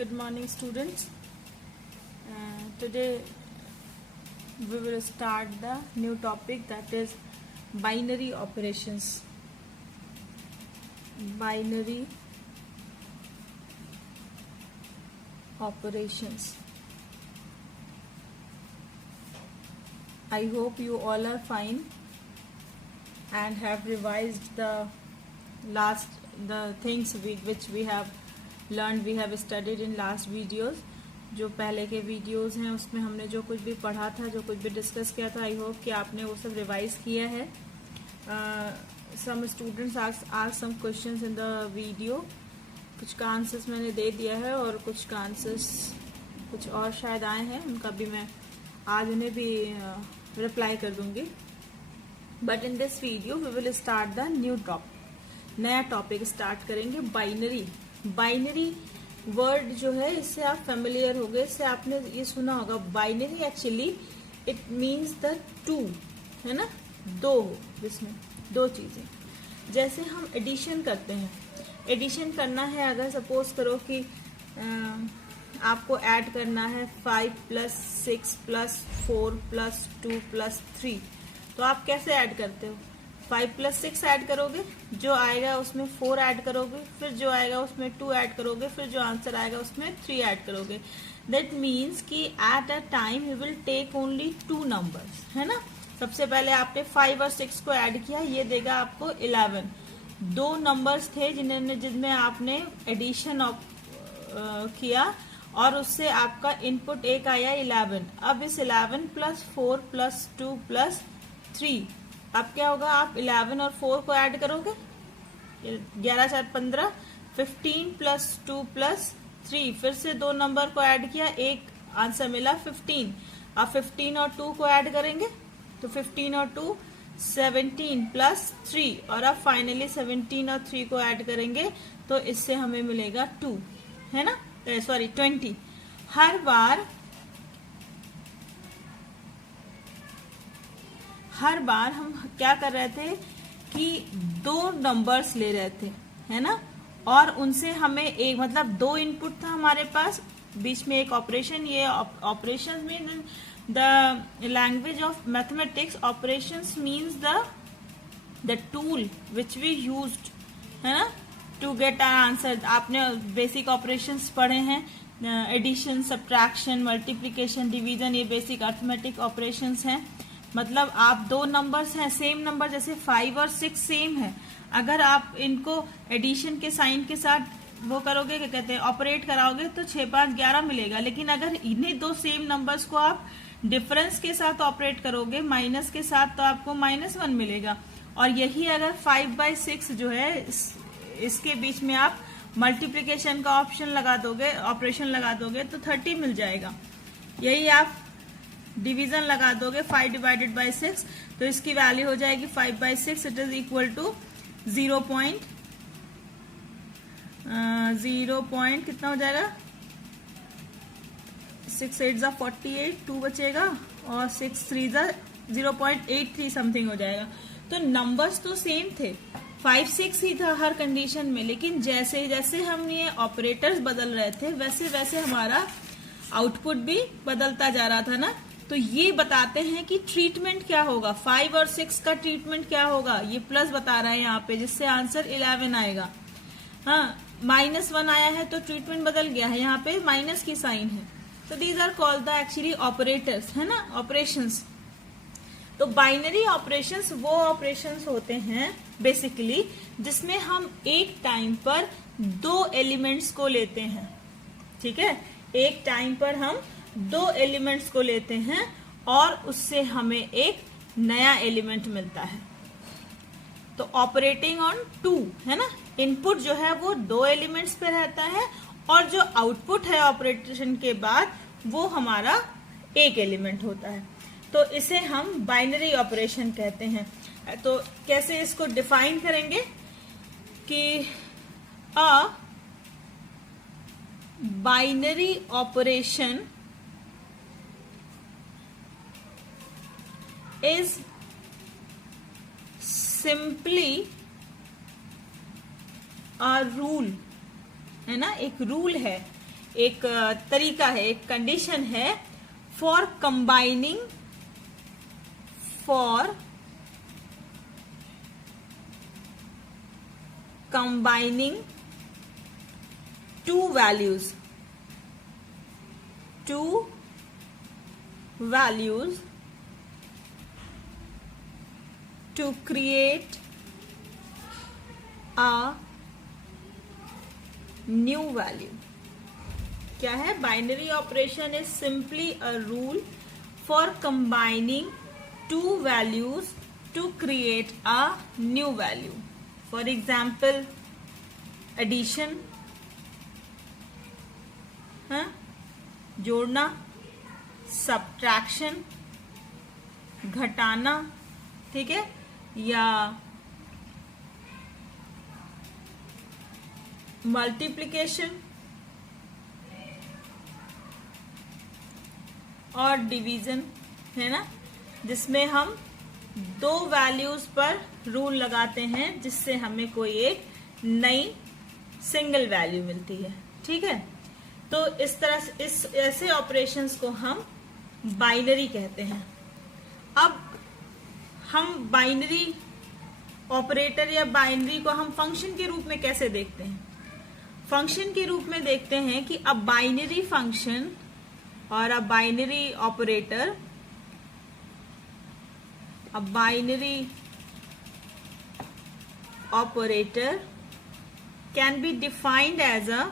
Good morning, students. Today we will start the new topic, that is binary operations. Binary operations. I hope you all are fine and have revised the things which we have learned, we have studied in last videos. जो पहले के videos हैं उसमें हमने जो कुछ भी पढ़ा था, जो कुछ भी डिस्कस किया था, आई होप कि आपने वो सब रिवाइज किया है. Some students ask some questions in the video. कुछ का आंसर्स मैंने दे दिया है और कुछ का आंसर्स कुछ और शायद आए हैं, उनका भी मैं आज उन्हें भी रिप्लाई कर दूंगी. But in this video we will start the new topic. नया टॉपिक स्टार्ट करेंगे, बाइनरी. बाइनरी वर्ड जो है इससे आप फेमिलियर हो गए, इससे आपने ये सुना होगा. Binary actually it means the two, है ना, दो, जिसमें दो चीजें. जैसे हम एडिशन करते हैं, एडिशन करना है, अगर सपोज करो कि आपको ऐड करना है 5 + 6 + 4 + 2 + 3, तो आप कैसे ऐड करते हो? 5 + 6 ऐड करोगे, जो आएगा उसमें 4 ऐड करोगे, फिर जो आएगा उसमें 2 ऐड करोगे, फिर जो आंसर आएगा उसमें 3 ऐड करोगे. दैट मीन्स कि at a time you will take only 2 numbers, है ना. सबसे पहले आपने 5 और 6 को ऐड किया, ये देगा आपको 11. 2 नंबर्स थे जिनमें आपने एडिशन किया और उससे आपका इनपुट एक आया 11. अब इस 11 + 4 + 2 + 3, अब क्या होगा? आप 11 और 4 को ऐड करोगे, 11 × 4 = 15. 15 + 2 + 3, फिर से 2 नंबर को ऐड किया, एक आंसर मिला 15. अब 15 और 2 को ऐड करेंगे तो 15 और 2 17 + 3, और अब फाइनली 17 और 3 को ऐड करेंगे तो इससे हमें मिलेगा 2, है ना, सॉरी 20. हर बार हम क्या कर रहे थे कि 2 नंबर्स ले रहे थे, है ना, और उनसे हमें एक, मतलब 2 इनपुट था हमारे पास, बीच में एक ऑपरेशन. ये operation mean the language of mathematics, operations means the tool which we used, है ना, टू गेट आवर आंसर. आपने बेसिक ऑपरेशंस पढ़े हैं, एडिशन, सब्ट्रैक्शन, मल्टीप्लिकेशन, डिवीजन, ये बेसिक अर्थमेटिक ऑपरेशंस हैं. मतलब आप 2 नंबर्स हैं, सेम नंबर, जैसे 5 और 6 सेम है, अगर आप इनको एडिशन के साइन के साथ वो करोगे, क्या कहते हैं, ऑपरेट कराओगे, तो 6 × 5 = 11 मिलेगा. लेकिन अगर इन्हीं 2 सेम नंबर्स को आप डिफरेंस के साथ ऑपरेट करोगे, माइनस के साथ, तो आपको -1 मिलेगा. और यही अगर 5/6 जो है इसके बीच में आप मल्टीप्लिकेशन का ऑप्शन लगा दोगे, ऑपरेशन लगा दोगे, तो 30 मिल जाएगा. यही आप डिवीजन लगा दोगे 5 / 6, तो इसकी वैल्यू हो जाएगी 5/6. It is equal to 0. कितना हो जाएगा? 6 8 = 48, 2 बचेगा, और 6 3 = 0.83 समथिंग हो जाएगा. तो नंबर्स तो सेम थे, 5 6 ही था हर कंडीशन में, लेकिन जैसे जैसे हम ये ऑपरेटर्स बदल रहे थे, वैसे वैसे हमारा आउटपुट भी बदलता जा रहा था ना. तो ये बताते हैं कि ट्रीटमेंट क्या होगा, 5 और 6 का ट्रीटमेंट क्या होगा. ये प्लस बता रहा है यहाँ पे, जिससे आंसर 11 आएगा. हाँ, -1 आया है तो ट्रीटमेंट बदल गया है, यहाँ पे माइनस की साइन है. तो these are called the actually operators, है ना, ऑपरेशंस. तो बाइनरी ऑपरेशंस वो ऑपरेशंस होते हैं बेसिकली जिसमें हम एक टाइम पर 2 एलिमेंट्स को लेते हैं. ठीक है, एक टाइम पर हम 2 एलिमेंट्स को लेते हैं और उससे हमें एक नया एलिमेंट मिलता है. तो ऑपरेटिंग ऑन 2, है ना, इनपुट जो है वो 2 एलिमेंट्स पे रहता है, और जो आउटपुट है ऑपरेशन के बाद वो हमारा एक एलिमेंट होता है. तो इसे हम बाइनरी ऑपरेशन कहते हैं. तो कैसे इसको डिफाइन करेंगे कि अ binary operation is simply a rule, है ना, एक रूल है एक तरीका है, एक कंडीशन है for combining two values to create a new value. क्या है? Binary operation is simply a rule for combining two values to create a new value. For example, addition, जोड़ना, subtraction, घटाना, ठीक है, या मल्टीप्लिकेशन और डिवीजन, है ना, जिसमें हम दो वैल्यूज पर रूल लगाते हैं जिससे हमें कोई एक नई सिंगल वैल्यू मिलती है, ठीक है। तो इस तरह से इस ऐसे ऑपरेशंस को हम बाइनरी कहते हैं। अब हम बाइनरी ऑपरेटर या बाइनरी को हम फंक्शन के रूप में कैसे देखते हैं? फंक्शन के रूप में देखते हैं कि अ बाइनरी फंक्शन और a binary operator, a binary operator can be defined as a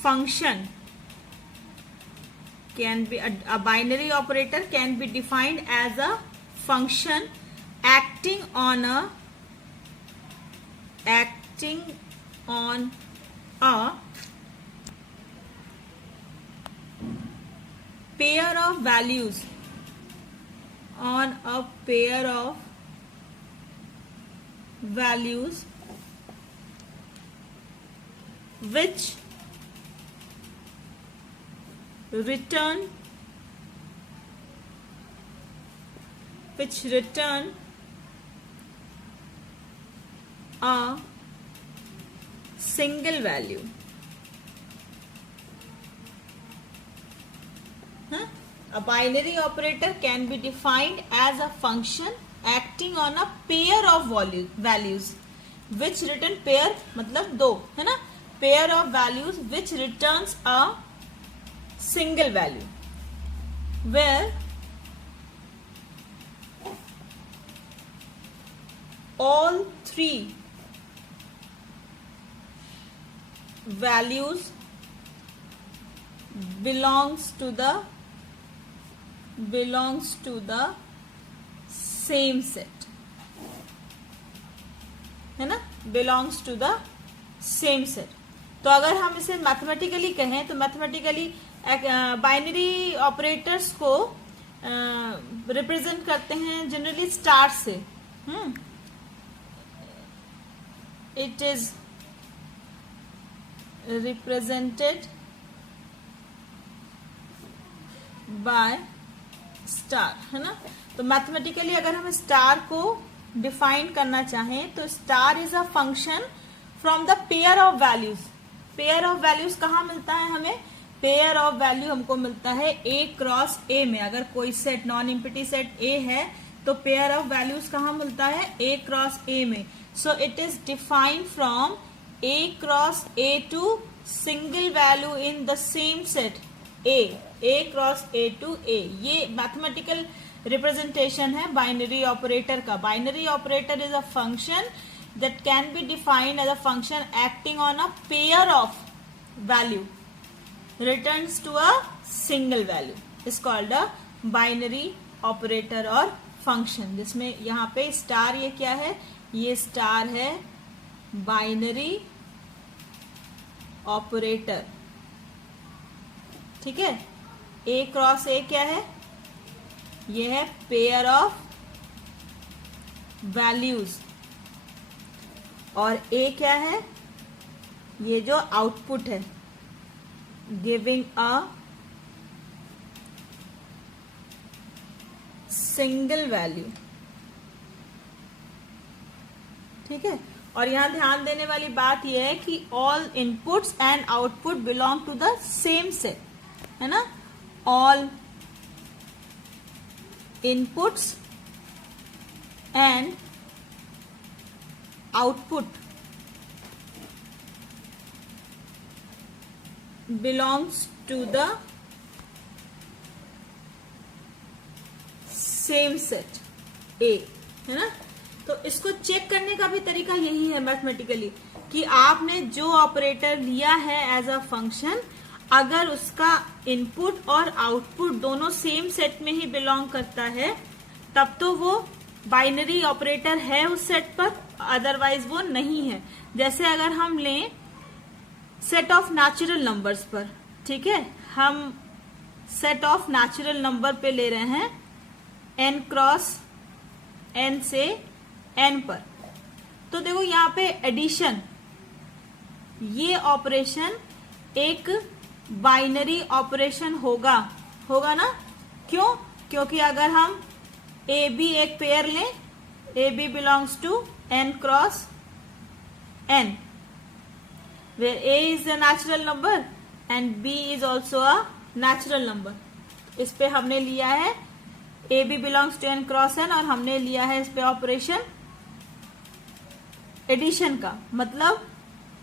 function. A binary operator can be defined as a function acting on a pair of values, which return a single value. A binary operator can be defined as a function acting on a pair of values which return pair मतलब दो, है ना, pair of values which returns a single value where all three values belongs to the same set, है ना, belongs to the same set. तो अगर हम इसे मैथमेटिकली कहें तो मैथमेटिकली बाइनरी ऑपरेटर्स को रिप्रेजेंट करते हैं जनरली स्टार से. It is represented by star, है ना. तो मैथमेटिकली अगर हम स्टार को डिफाइन करना चाहें तो star is a function from the pair of values. Pair of values कहाँ मिलता है हमें? पेयर ऑफ वैल्यू हमको मिलता है A क्रॉस A में. अगर कोई set non empty set A है तो पेयर ऑफ वैल्यूज कहाँ मिलता है? A क्रॉस A में. So it is defined from A cross A to single value in the same set A cross A to A. ये mathematical representation है binary operator का. Binary operator is a function that can be defined as a function acting on a pair of value returns to a single value is called a binary operator or function. जिसमें यहाँ पे star, ये क्या है? ये star है binary operator, ठीक है. A क्रॉस A क्या है? ये है पेयर ऑफ वैल्यूज. और A क्या है? ये जो आउटपुट है, गिविंग अ सिंगल वैल्यू. ठीक है। और यहाँ ध्यान देने वाली बात यह है कि all inputs and output belong to the same set, है ना। All inputs and output belongs to the same set A, है ना। तो इसको चेक करने का भी तरीका यही है मैथमेटिकली, कि आपने जो ऑपरेटर लिया है एज अ फंक्शन, अगर उसका इनपुट और आउटपुट दोनों सेम सेट में ही बिलोंग करता है तब तो वो बाइनरी ऑपरेटर है उस सेट पर, अदरवाइज वो नहीं है। जैसे अगर हम लें सेट ऑफ नेचुरल नंबर्स पर, ठीक है, हम सेट ऑफ नेचुरल नंबर पे ले रहे हैं n क्रॉस n से n पर, तो देखो यहाँ पे एडिशन, ये ऑपरेशन एक बाइनरी ऑपरेशन होगा ना। क्यों? क्योंकि अगर हम ए बी एक पेयर लें, A B belongs to n cross n, where a is a natural number and b is also a natural number। इस पे हमने लिया है A B belongs to n cross n, और हमने लिया है इस पे ऑपरेशन एडिशन का, मतलब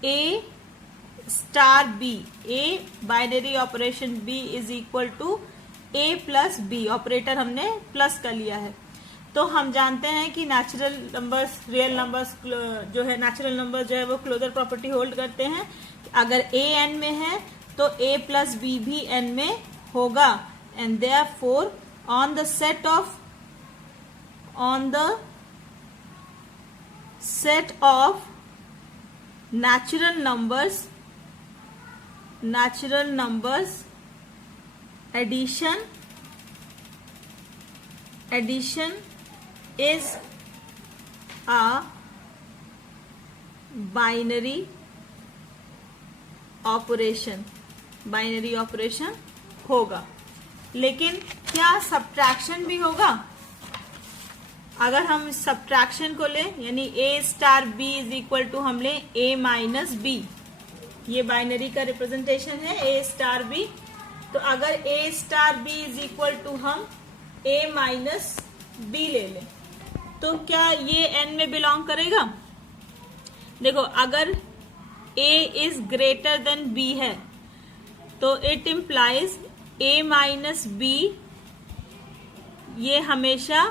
a star b, a binary operation b is equal to a plus b, operator हमने प्लस का लिया है। तो हम जानते हैं कि नेचुरल नंबर्स, रियल नंबर्स जो है, नेचुरल नंबर जो है वो क्लोजर प्रॉपर्टी होल्ड करते हैं। अगर a n में है तो a प्लस b भी n में होगा, and therefore on the set of natural numbers addition is a binary operation होगा। लेकिन क्या सब्ट्रैक्शन भी होगा? अगर हम सब्ट्रैक्शन को लें, यानी a star b is equal to हम लें a माइनस b, ये बाइनरी का रिप्रेजेंटेशन है a स्टार b। तो अगर a star b is equal to हम a माइनस b ले लें, तो क्या ये n में बिलोंग करेगा? देखो, अगर a is greater than b है तो it implies a minus b ये हमेशा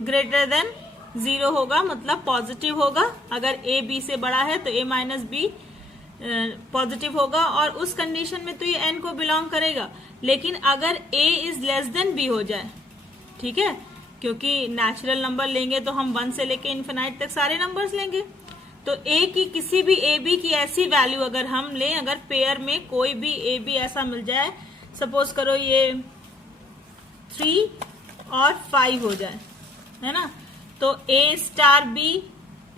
ग्रेटर देन 0 होगा, मतलब पॉजिटिव होगा। अगर a b से बड़ा है तो a माइनस b पॉजिटिव होगा, और उस कंडीशन में तो ये n को बिलोंग करेगा। लेकिन अगर a is less then b हो जाए, ठीक है, क्योंकि नेचुरल नंबर लेंगे तो हम 1 से लेके इन्फिनाइट तक सारे नंबर्स लेंगे, तो a की किसी भी a b की ऐसी वैल्यू अगर हम लें, अगर पेयर में कोई भी a b ऐसा मिल जाए, सपोज करो ये 3 और 5 हो जाए, है ना, तो a star b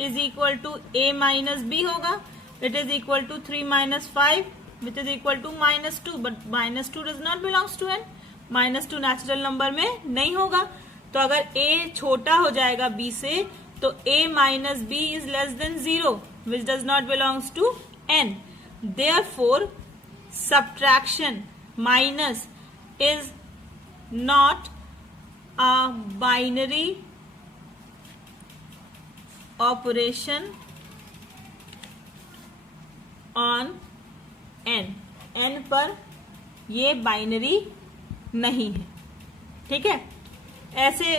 is equal to a minus b होगा। It is equal to 3 minus 5 which is equal to -2, but -2 does not belongs to n, -2 natural number में नहीं होगा। तो अगर a छोटा हो जाएगा b से, तो a minus b is less than 0 which does not belongs to n। Therefore subtraction minus is not a binary operation on n पर ये बाइनरी नहीं है, ठीक है। ऐसे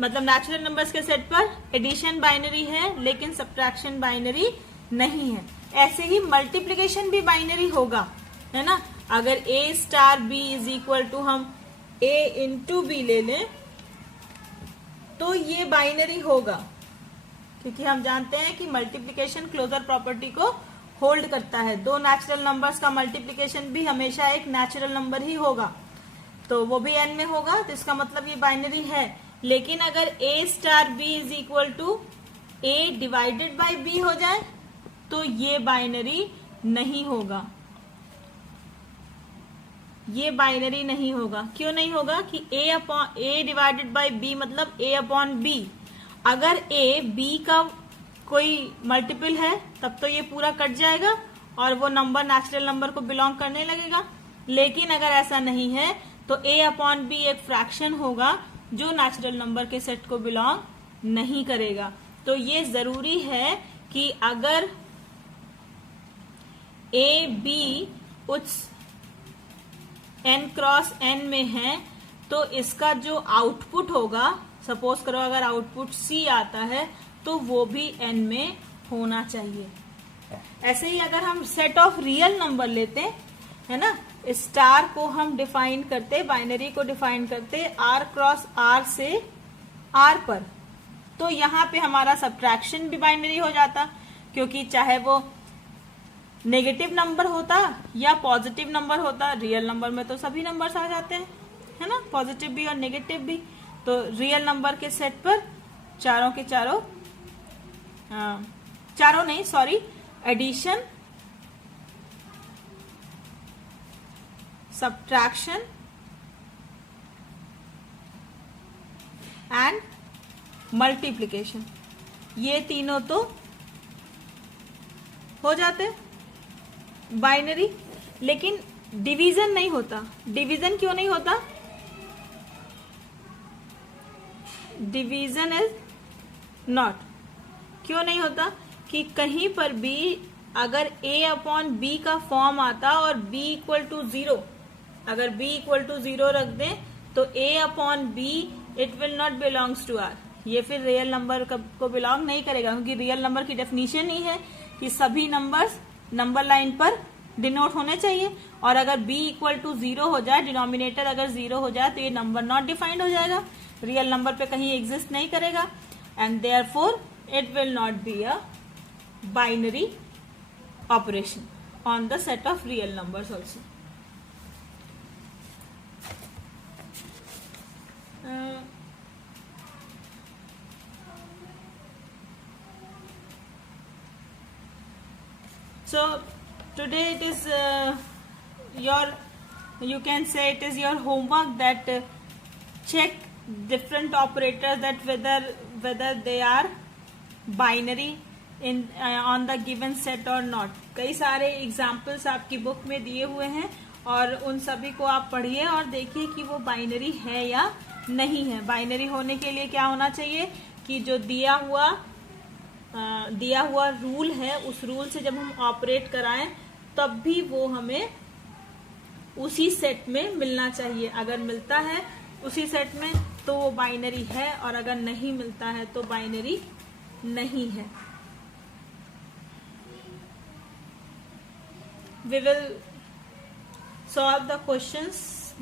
मतलब नेचुरल नंबर्स के सेट पर एडिशन बाइनरी है लेकिन सब्ट्रैक्शन बाइनरी नहीं है। ऐसे ही मल्टीप्लिकेशन भी बाइनरी होगा, है ना। अगर a star b is equal to हम a इंटू b ले लें तो ये बाइनरी होगा, क्योंकि हम जानते हैं कि मल्टीप्लिकेशन क्लोजर प्रॉपर्टी को होल्ड करता है। दो नेचुरल नंबर्स का मल्टीप्लिकेशन भी हमेशा एक नेचुरल नंबर ही होगा, तो वो भी n में होगा, तो इसका मतलब ये बाइनरी है। लेकिन अगर a star b is equal to a divided by b हो जाए तो ये बाइनरी नहीं होगा, ये बाइनरी नहीं होगा। क्यों नहीं होगा? कि a डिवाइडेड बाई b मतलब a अपॉन b। अगर a b का कोई मल्टीपल है तब तो ये पूरा कट जाएगा और वो नंबर नेचुरल नंबर को बिलोंग करने लगेगा। लेकिन अगर ऐसा नहीं है तो a अपॉन बी एक फ्रैक्शन होगा जो नेचुरल नंबर के सेट को बिलोंग नहीं करेगा। तो ये जरूरी है कि अगर a b उस n क्रॉस n में है तो इसका जो आउटपुट होगा, सपोज करो अगर आउटपुट c आता है तो वो भी n में होना चाहिए। ऐसे ही अगर हम सेट ऑफ रियल नंबर लेते है ना, स्टार को हम डिफाइन करते, बाइनरी को डिफाइन करते r क्रॉस r से r पर, तो यहाँ पे हमारा सब्ट्रैक्शन भी बाइनरी हो जाता, क्योंकि चाहे वो नेगेटिव नंबर होता या पॉजिटिव नंबर होता, रियल नंबर में तो सभी नंबर्स आ जाते हैं, है ना, पॉजिटिव भी और नेगेटिव भी। तो रियल नंबर के सेट पर चारों के चारों, चारों नहीं sorry, addition, subtraction and multiplication, ये तीनों तो हो जाते बाइनरी। लेकिन डिवीजन नहीं होता। डिवीजन क्यों नहीं होता? डिवीजन इज नॉट, क्यों नहीं होता कि कहीं पर भी अगर a अपॉन बी का फॉर्म आता और b इक्वल टू 0, अगर b इक्वल टू 0 रख दें तो a upon B it will not belongs to r, ये फिर रियल नंबर को बिलोंग नहीं करेगा, क्योंकि रियल नंबर की डेफिनेशन ही है कि सभी नंबर्स नंबर लाइन पर डिनोट होने चाहिए। और अगर b इक्वल टू 0 हो जाए, डिनोमिनेटर अगर 0 हो जाए तो ये नंबर नॉट डिफाइंड हो जाएगा, रियल नंबर पे कहीं एग्जिस्ट नहीं करेगा, and therefore it will not be a binary operation on the set of real numbers also. So today it is you can say it is your homework that check different operators, that whether they are binary in on the given set or not. कई सारे examples आपकी book में दिए हुए हैं और उन सभी को आप पढ़िए और देखिए कि वो बाइनरी है या नहीं है। बाइनरी होने के लिए क्या होना चाहिए कि जो दिया हुआ रूल है, उस रूल से जब हम ऑपरेट कराएं तब भी वो हमें उसी सेट में मिलना चाहिए। अगर मिलता है उसी सेट में तो वो बाइनरी है, और अगर नहीं मिलता है तो बाइनरी नहीं है। We will solve the questions,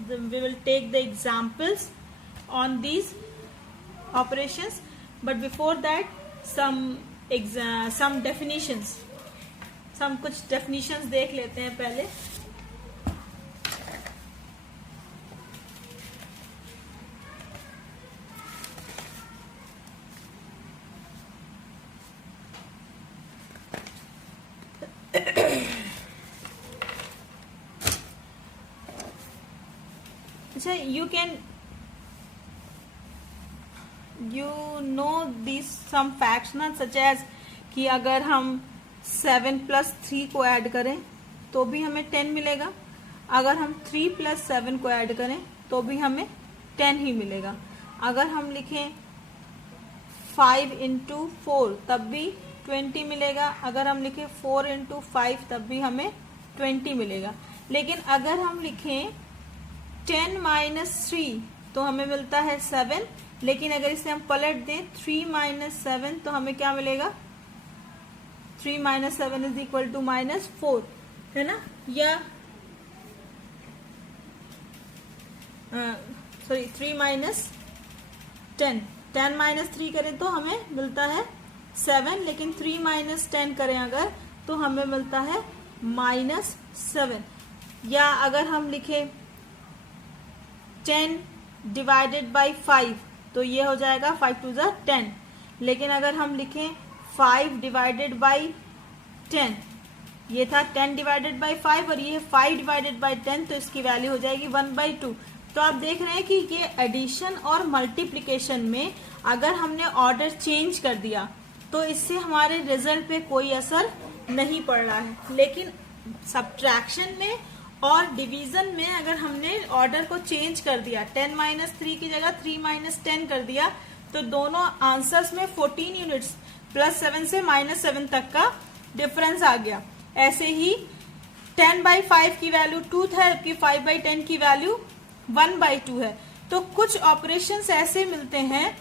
we will take the examples on these operations, but before that some definitions, कुछ definitions देख लेते हैं पहले। अच्छा, you know these some facts ना, such as कि अगर हम 7 + 3 को ऐड करें तो भी हमें 10 मिलेगा, अगर हम 3 + 7 को ऐड करें तो भी हमें 10 ही मिलेगा, अगर हम लिखें 5 × 4 तब भी 20 मिलेगा, अगर हम लिखें 4 × 5 तब भी हमें 20 मिलेगा। लेकिन अगर हम लिखें 10 - 3 तो हमें मिलता है 7, लेकिन अगर इसे हम पलट दें 3 - 7 तो हमें क्या मिलेगा? 3 - 7 = -4, है ना, या सॉरी 3 - 10, 10 - 3 करें तो हमें मिलता है 7, लेकिन 3 - 10 करें अगर तो हमें मिलता है -7। या अगर हम लिखें 10 / 5 तो ये हो जाएगा 5 × 2 = 10, लेकिन अगर हम लिखें 5 / 10, ये था 10 / 5 और ये 5 / 10, तो इसकी वैल्यू हो जाएगी 1/2। तो आप देख रहे हैं कि ये एडिशन और मल्टीप्लिकेशन में अगर हमने ऑर्डर चेंज कर दिया तो इससे हमारे रिजल्ट पे कोई असर नहीं पड़ रहा है। लेकिन सब्ट्रैक्शन में और डिवीजन में अगर हमने ऑर्डर को चेंज कर दिया, 10-3 की जगह 3-10 कर दिया, तो दोनों आंसर्स में 14 यूनिट्स +7 से -7 तक का डिफरेंस आ गया। ऐसे ही 10/5 की वैल्यू 2 था, जबकि 5/10 की वैल्यू 1/2 है। तो कुछ ऑपरेशंस ऐसे मिलते हैं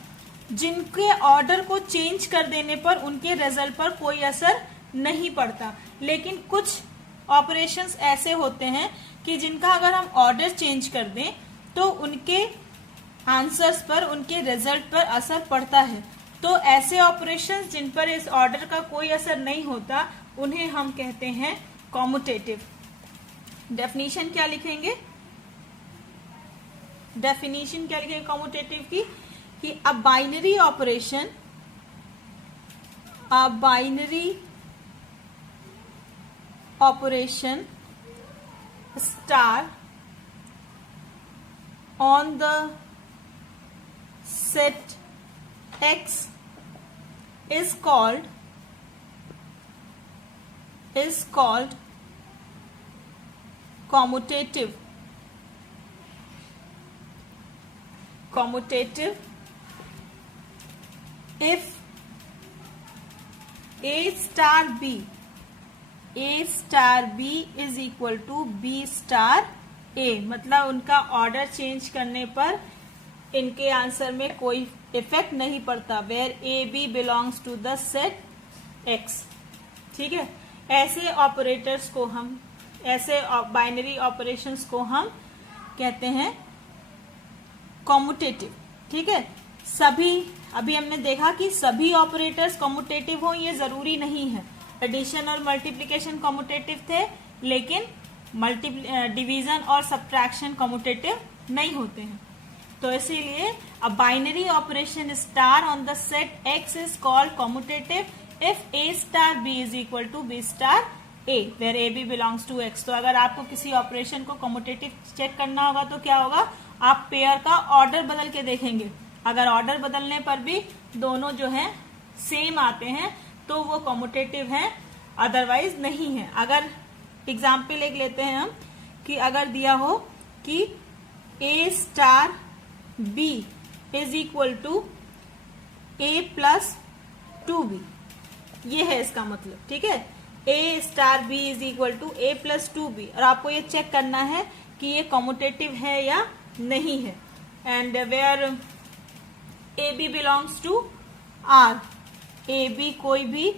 जिनके ऑर्डर को चेंज कर देने पर उनके रिजल्ट पर कोई असर नहीं पड़ता। लेकिन कुछ ऑपरेशंस ऐसे होते हैं कि जिनका अगर हम ऑर्डर चेंज कर दें तो उनके आंसर्स पर, उनके रिजल्ट पर असर पड़ता है। तो ऐसे ऑपरेशंस जिन पर इस ऑर्डर का कोई असर नहीं होता उन्हें हम कहते हैं कॉम्यूटेटिव। डेफिनेशन क्या लिखेंगे? डेफिनेशन क्या लिखेंगे कॉम्यूटेटिव की? कि अ binary operation, a binary operation star on the set X is called commutative. Commutative if A star B is equal to B star A, मतलब उनका ऑर्डर चेंज करने पर इनके आंसर में कोई इफेक्ट नहीं पड़ता। Where A B belongs to the set X. ठीक है, ऐसे ऑपरेटर्स को हम, ऐसे बाइनरी ऑपरेशंस को हम कहते हैं कॉम्यूटेटिव। ठीक है, सभी, अभी हमने देखा कि सभी ऑपरेटर्स कॉम्यूटेटिव हो ये जरूरी नहीं है। एडिशन और मल्टीप्लिकेशन कॉम्यूटेटिव थे, लेकिन डिवीजन और सब्ट्रैक्शन कॉम्यूटेटिव नहीं होते हैं। तो इसीलिए a binary operation star on the set X is called commutative if A star B is equal to B star A, where A B belongs to X. तो अगर आपको किसी ऑपरेशन को कॉम्यूटेटिव चेक करना होगा तो क्या होगा, आप पेयर का ऑर्डर बदल के देखेंगे। अगर ऑर्डर बदलने पर भी दोनों जो है सेम आते हैं तो वो कॉम्यूटेटिव है, अदरवाइज नहीं है। अगर एग्जाम्पल एक लेते हैं हम कि अगर दिया हो कि A star B is equal to A plus 2b, ये है इसका मतलब। ठीक है, A star B is equal to A plus 2b, और आपको ये चेक करना है कि ये कॉम्यूटेटिव है या नहीं है। And where A B belongs to R, A B कोई भी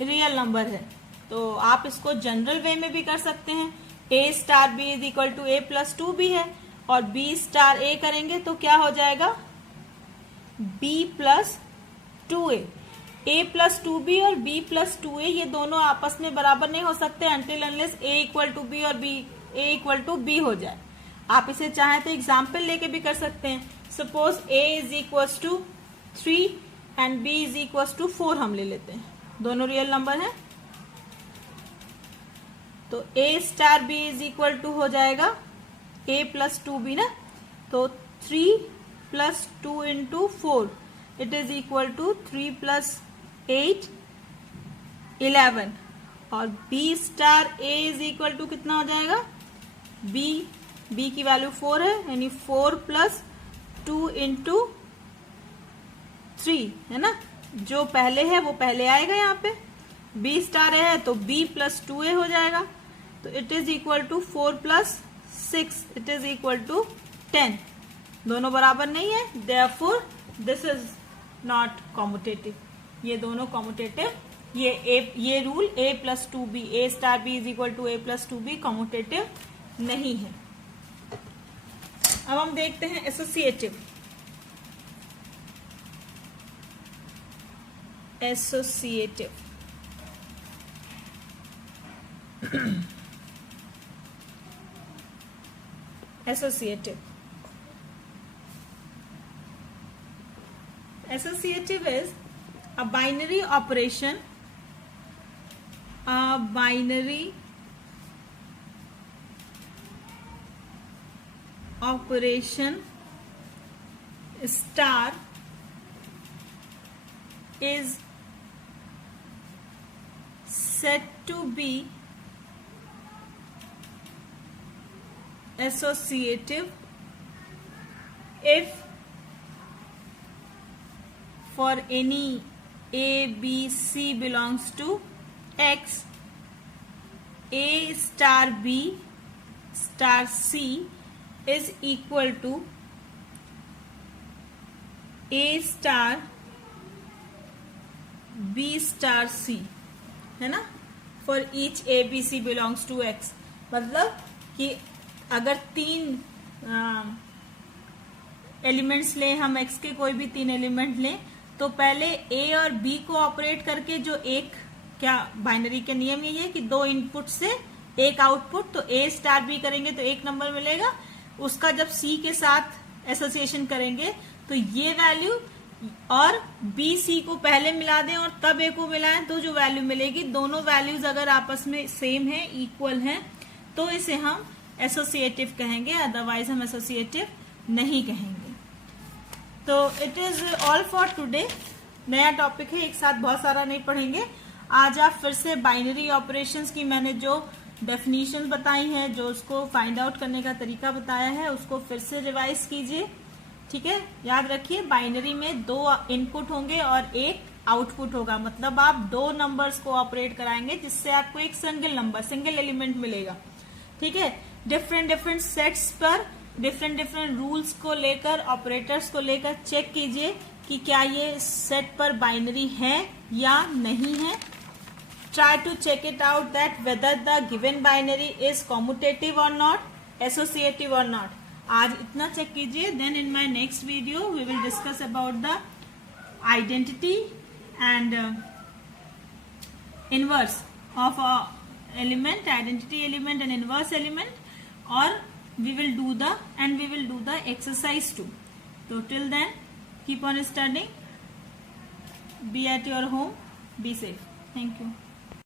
रियल नंबर है, तो आप इसको जनरल वे में भी कर सकते हैं। A star B is equal to A plus 2b है, और बी स्टार ए करेंगे तो क्या हो जाएगा, बी प्लस 2a। ए प्लस 2b और बी प्लस 2a ये दोनों आपस में बराबर नहीं हो सकते until unless A equal to B और B A equal to B हो जाए। आप इसे चाहें तो एग्जाम्पल लेके भी कर सकते हैं। Suppose A is equal to 3 and B is equal to 4 हम ले लेते हैं, दोनों रियल नंबर हैं। तो A star B is equal to हो जाएगा ए प्लस 2b ना, तो 3 plus 2 into 4 it is equal to 3 plus 8 11, और B star A is equal to कितना हो जाएगा, बी की वैल्यू 4 है, यानी 4 प्लस 2 इंटू 3 है ना, जो पहले है वो पहले आएगा। यहाँ पे बी स्टार है तो बी प्लस 2a हो जाएगा, तो it is equal to 4 plus 6 it is equal to 10। दोनों बराबर नहीं है, therefore this is not commutative. ये दोनों कॉम्यूटेटिव, ये rule a plus 2b, A star B is equal to A plus 2b commutative नहीं है। अब हम देखते हैं associative. Associative associative associative is a binary operation, a binary operation star is said to be associative if for any A, B, C belongs to X, A star B star C is equal to A star B star C, है ना, for each A, B, C belongs to X। मतलब कि अगर 3 elements लें हम, X के कोई भी 3 एलिमेंट लें, तो पहले A और B को ऑपरेट करके जो एक, क्या बाइनरी के नियम यही है कि 2 इनपुट से 1 आउटपुट, तो A स्टार B करेंगे तो 1 नंबर मिलेगा। उसका जब C के साथ एसोसिएशन करेंगे तो ये वैल्यू, और B C को पहले मिला दें और तब A को मिलाएं तो जो वैल्यू मिलेगी, दोनों वैल्यूज अगर आपस में सेम है, इक्वल है, तो इसे हम एसोसिएटिव कहेंगे, अदरवाइज हम एसोसिएटिव नहीं कहेंगे। तो it is all for today. नया टॉपिक है, एक साथ बहुत सारा नहीं पढ़ेंगे। आज आप फिर से बाइनरी ऑपरेशंस की मैंने जो डेफिनेशन बताई है, जो उसको फाइंड आउट करने का तरीका बताया है, उसको फिर से रिवाइज कीजिए, ठीक है। याद रखिए बाइनरी में 2 इनपुट होंगे और 1 आउटपुट होगा, मतलब आप 2 नंबर्स को ऑपरेट कराएंगे जिससे आपको एक सिंगल नंबर, सिंगल एलिमेंट मिलेगा, ठीक है। डिफरेंट सेट्स पर डिफरेंट रूल्स को लेकर, ऑपरेटर्स को लेकर चेक कीजिए कि क्या ये सेट पर बाइनरी है या नहीं है। Try to check it out that whether the given binary is commutative और नॉट, एसोसिएटिव और नॉट। आज इतना चेक कीजिए। Then in my next video we will discuss about the identity and inverse of element, identity element and inverse element, और we will do the exercise too. So till then keep on studying, be at your home, be safe. Thank you.